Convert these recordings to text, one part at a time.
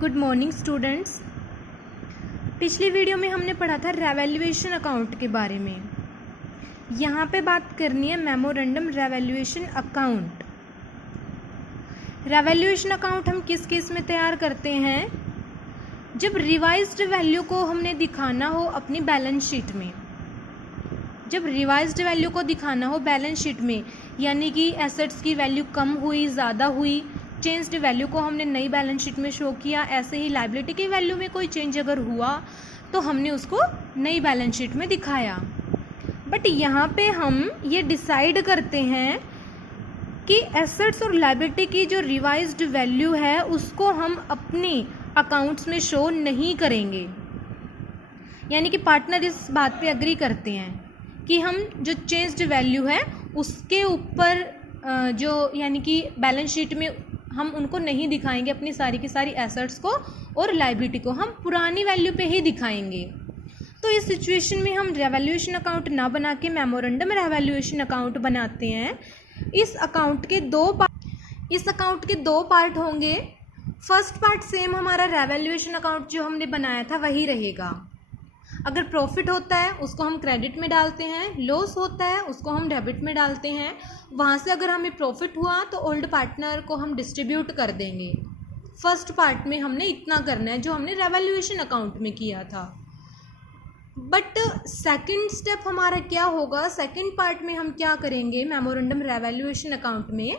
Good morning students. पिछली video में हमने पढ़ा था रेवैल्यूएशन अकाउंट के बारे में। यहाँ पे बात करनी है मेमोरेंडम रेवैल्यूएशन अकाउंट। रेवैल्यूएशन अकाउंट हम किस केस में तैयार करते हैं? जब रिवाइज्ड वैल्यू को हमने दिखाना हो अपनी बैलेंस शीट में। जब रिवाइज्ड वैल्यू को दिखाना हो बैलेंस शीट में, यानी कि एसेट्स की वैल्यू कम हुई, ज़्यादा हुई, चेंज्ड वैल्यू को हमने नई बैलेंस शीट में शो किया। ऐसे ही लायबिलिटी की वैल्यू में कोई चेंज अगर हुआ तो हमने उसको नई बैलेंस शीट में दिखाया। बट यहाँ पे हम ये डिसाइड करते हैं कि एसेट्स और लायबिलिटी की जो रिवाइज्ड वैल्यू है उसको हम अपनी अकाउंट्स में शो नहीं करेंगे। यानी कि पार्टनर इस बात पे एग्री करते हैं कि हम जो चेंज्ड वैल्यू है उसके ऊपर जो यानी कि बैलेंस शीट में हम उनको नहीं दिखाएंगे अपनी सारी की सारी एसेट्स को और लायबिलिटी को, हम पुरानी वैल्यू पे ही दिखाएंगे। तो इस सिचुएशन में हम रेवैल्यूएशन अकाउंट ना बना के मेमोरेंडम रेवैल्यूएशन अकाउंट बनाते हैं। इस अकाउंट के दो पार्ट होंगे। फर्स्ट पार्ट सेम हमारा रेवैल्यूएशन अकाउंट जो हमने बनाया था वही रहेगा। अगर प्रॉफिट होता है उसको हम क्रेडिट में डालते हैं, लॉस होता है उसको हम डेबिट में डालते हैं। वहाँ से अगर हमें प्रॉफिट हुआ तो ओल्ड पार्टनर को हम डिस्ट्रीब्यूट कर देंगे। फर्स्ट पार्ट में हमने इतना करना है जो हमने रेवैल्यूएशन अकाउंट में किया था। बट सेकंड स्टेप हमारा क्या होगा? सेकंड पार्ट में हम क्या करेंगे? मेमोरेंडम रेवैल्यूएशन अकाउंट में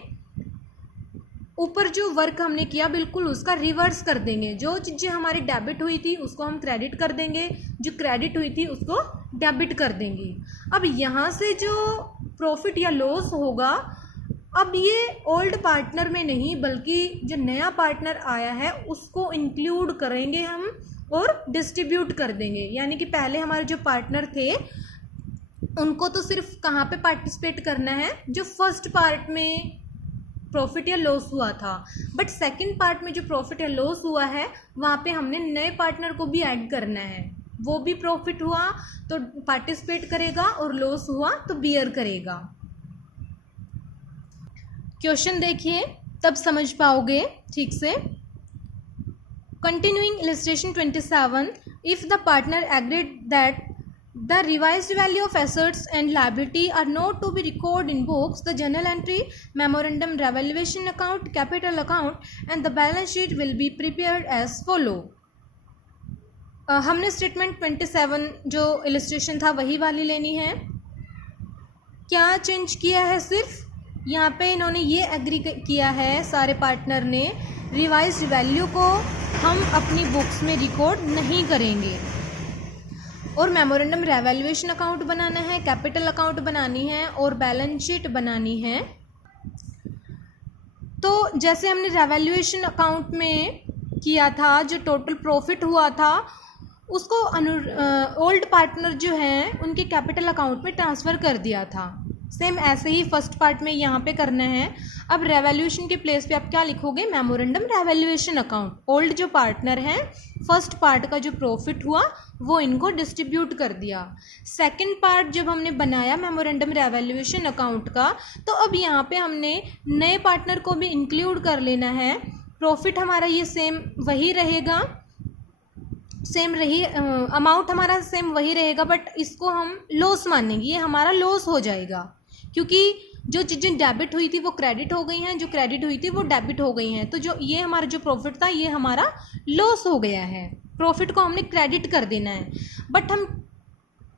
ऊपर जो वर्क हमने किया बिल्कुल उसका रिवर्स कर देंगे। जो चीज़ें हमारी डेबिट हुई थी उसको हम क्रेडिट कर देंगे, जो क्रेडिट हुई थी उसको डेबिट कर देंगे। अब यहाँ से जो प्रॉफिट या लॉस होगा, अब ये ओल्ड पार्टनर में नहीं बल्कि जो नया पार्टनर आया है उसको इंक्लूड करेंगे हम और डिस्ट्रीब्यूट कर देंगे। यानी कि पहले हमारे जो पार्टनर थे उनको तो सिर्फ कहाँ पे पार्टिसिपेट करना है? जो फर्स्ट पार्ट में प्रॉफिट या लॉस हुआ था। बट सेकंड पार्ट में जो प्रॉफिट या लॉस हुआ है वहाँ पे हमने नए पार्टनर को भी ऐड करना है। वो भी प्रॉफिट हुआ तो पार्टिसिपेट करेगा और लॉस हुआ तो बियर करेगा। क्वेश्चन देखिए तब समझ पाओगे ठीक से। Continuing illustration 27, if the partner agreed that the revised value of assets and liability are not to be recorded in books, the journal entry, memorandum revaluation account, capital account and the balance sheet will be prepared as follow. हमने statement 27 जो illustration था वही वाली लेनी है। क्या change किया है? सिर्फ यहाँ पे इन्होंने ये एग्री किया है सारे पार्टनर ने, रिवाइज्ड वैल्यू को हम अपनी बुक्स में रिकॉर्ड नहीं करेंगे और मेमोरेंडम रेवैल्यूएशन अकाउंट बनाना है, कैपिटल अकाउंट बनानी है और बैलेंस शीट बनानी है। तो जैसे हमने रेवैल्यूएशन अकाउंट में किया था, जो टोटल प्रॉफिट हुआ था उसको ओल्ड पार्टनर जो हैं उनके कैपिटल अकाउंट में ट्रांसफ़र कर दिया था। सेम ऐसे ही फर्स्ट पार्ट में यहाँ पे करना है। अब रेवैल्यूएशन के प्लेस पे आप क्या लिखोगे? Memorandum revaluation account. ओल्ड जो पार्टनर हैं फर्स्ट पार्ट का जो प्रॉफिट हुआ वो इनको डिस्ट्रीब्यूट कर दिया। सेकंड पार्ट जब हमने बनाया मेमोरेंडम रेवैल्यूएशन अकाउंट का, तो अब यहाँ पे हमने नए पार्टनर को भी इंक्लूड कर लेना है। प्रॉफिट हमारा ये सेम वही रहेगा, अमाउंट हमारा सेम वही रहेगा, बट इसको हम लॉस मानेंगे। ये हमारा लॉस हो जाएगा क्योंकि जो चीज़ें डेबिट हुई थी वो क्रेडिट हो गई हैं, जो क्रेडिट हुई थी वो डेबिट हो गई हैं। तो जो ये हमारा जो प्रॉफिट था ये हमारा लॉस हो गया है। प्रॉफिट को हमने क्रेडिट कर देना है। बट हम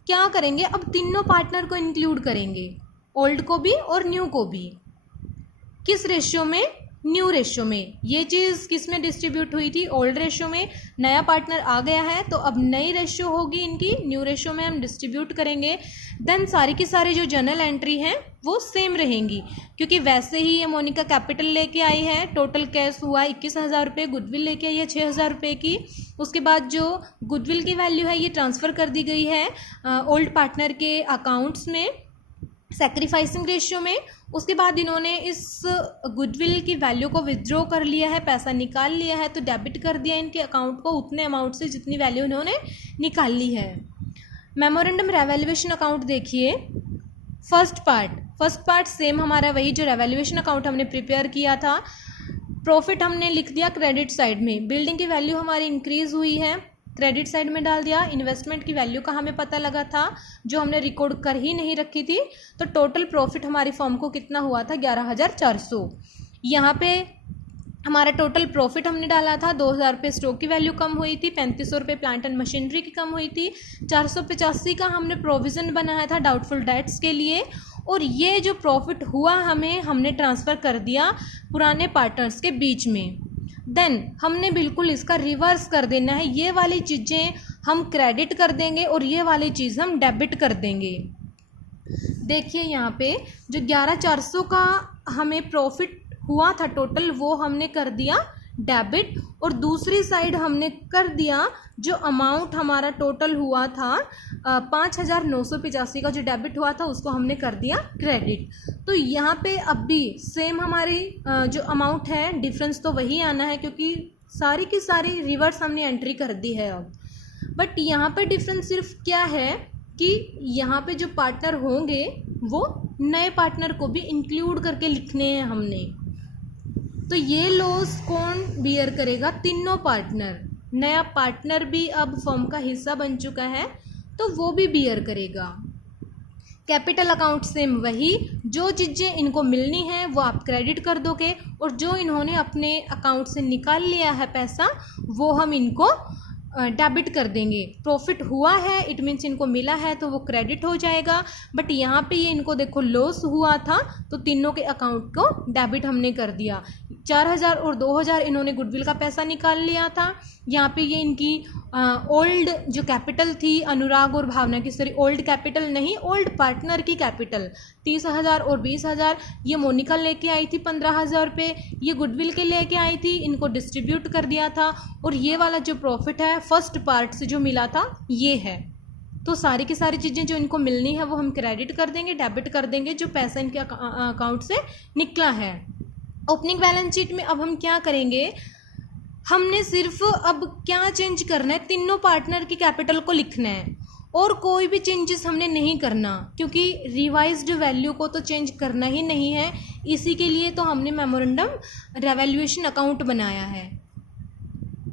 क्या करेंगे? अब तीनों पार्टनर को इंक्लूड करेंगे, ओल्ड को भी और न्यू को भी। किस रेशियो में? न्यू रेशियो में। ये चीज़ किस में डिस्ट्रीब्यूट हुई थी? ओल्ड रेशियो में। नया पार्टनर आ गया है तो अब नई रेशियो होगी इनकी, न्यू रेशियो में हम डिस्ट्रीब्यूट करेंगे। देन सारी की सारी जो जर्नल एंट्री हैं वो सेम रहेंगी क्योंकि वैसे ही ये मोनिका कैपिटल लेके आई है। टोटल कैश हुआ 21,000 रुपये, गुडविल लेके आई है 6,000 रुपये की। उसके बाद जो गुडविल की वैल्यू है ये ट्रांसफ़र कर दी गई है ओल्ड पार्टनर के अकाउंट्स में सैक्रिफाइसिंग रेशियो में। उसके बाद इन्होंने इस गुडविल की वैल्यू को विथड्रॉ कर लिया है, पैसा निकाल लिया है, तो डेबिट कर दिया इनके अकाउंट को उतने अमाउंट से जितनी वैल्यू इन्होंने निकाल ली है। मेमोरेंडम रेवैल्यूएशन अकाउंट देखिए। फर्स्ट पार्ट सेम हमारा वही जो रेवैल्यूएशन अकाउंट हमने प्रिपेयर किया था। प्रॉफिट हमने लिख दिया क्रेडिट साइड में, बिल्डिंग की वैल्यू हमारी इंक्रीज हुई है, क्रेडिट साइड में डाल दिया। इन्वेस्टमेंट की वैल्यू का हमें पता लगा था जो हमने रिकॉर्ड कर ही नहीं रखी थी, तो टोटल प्रॉफिट हमारी फर्म को कितना हुआ था 11,400। यहाँ पे हमारा टोटल प्रॉफिट हमने डाला था 2,000 रुपये स्टॉक की वैल्यू कम हुई थी, 3,500 रुपये प्लांट एंड मशीनरी की कम हुई थी, 485 का हमने प्रोविज़न बनाया था डाउटफुल डेट्स के लिए, और ये जो प्रॉफिट हुआ हमने ट्रांसफ़र कर दिया पुराने पार्टनर्स के बीच में। देन हमने बिल्कुल इसका रिवर्स कर देना है, ये वाली चीज़ें हम क्रेडिट कर देंगे और ये वाली चीज़ हम डेबिट कर देंगे। देखिए यहाँ पे जो 11,400 का हमें प्रॉफिट हुआ था टोटल, वो हमने कर दिया डेबिट, और दूसरी साइड हमने कर दिया जो अमाउंट हमारा टोटल हुआ था 5,985 का जो डेबिट हुआ था उसको हमने कर दिया क्रेडिट। तो यहाँ पे अब भी सेम हमारी जो अमाउंट है डिफरेंस तो वही आना है, क्योंकि सारी की सारी रिवर्स हमने एंट्री कर दी है अब। बट यहाँ पे डिफरेंस सिर्फ क्या है कि यहाँ पे जो पार्टनर होंगे वो नए पार्टनर को भी इंक्लूड करके लिखने हैं हमने। तो ये लॉस कौन बियर करेगा? तीनों पार्टनर। नया पार्टनर भी अब फर्म का हिस्सा बन चुका है तो वो भी बियर करेगा। कैपिटल अकाउंट सेम वही, जो चीज़ें इनको मिलनी है वो आप क्रेडिट कर दोगे, और जो इन्होंने अपने अकाउंट से निकाल लिया है पैसा वो हम इनको डेबिट कर देंगे। प्रॉफिट हुआ है इट मीन्स इनको मिला है तो वो क्रेडिट हो जाएगा, बट यहाँ पे ये इनको देखो लॉस हुआ था तो तीनों के अकाउंट को डेबिट हमने कर दिया। 4,000 और 2,000 इन्होंने गुडविल का पैसा निकाल लिया था। यहाँ पे ये इनकी ओल्ड जो कैपिटल थी अनुराग और भावना की, सॉरी ओल्ड कैपिटल नहीं, ओल्ड पार्टनर की कैपिटल 30,000 और 20,000 ये मोनिका लेके आई थी 15,000 रुपये, ये गुडविल के लेके आई थी, इनको डिस्ट्रीब्यूट कर दिया था, और ये वाला जो प्रॉफिट है फर्स्ट पार्ट से जो मिला था ये है। तो सारी की सारी चीज़ें जो इनको मिलनी है वो हम क्रेडिट कर देंगे, डेबिट कर देंगे जो पैसा इनके अकाउंट से निकला है। ओपनिंग बैलेंस शीट में अब हम क्या करेंगे, हमने सिर्फ अब क्या चेंज करना है, तीनों पार्टनर की कैपिटल को लिखना है और कोई भी चेंजेस हमने नहीं करना, क्योंकि रिवाइज्ड वैल्यू को तो चेंज करना ही नहीं है। इसी के लिए तो हमने मेमोरेंडम रेवैल्यूएशन अकाउंट बनाया है।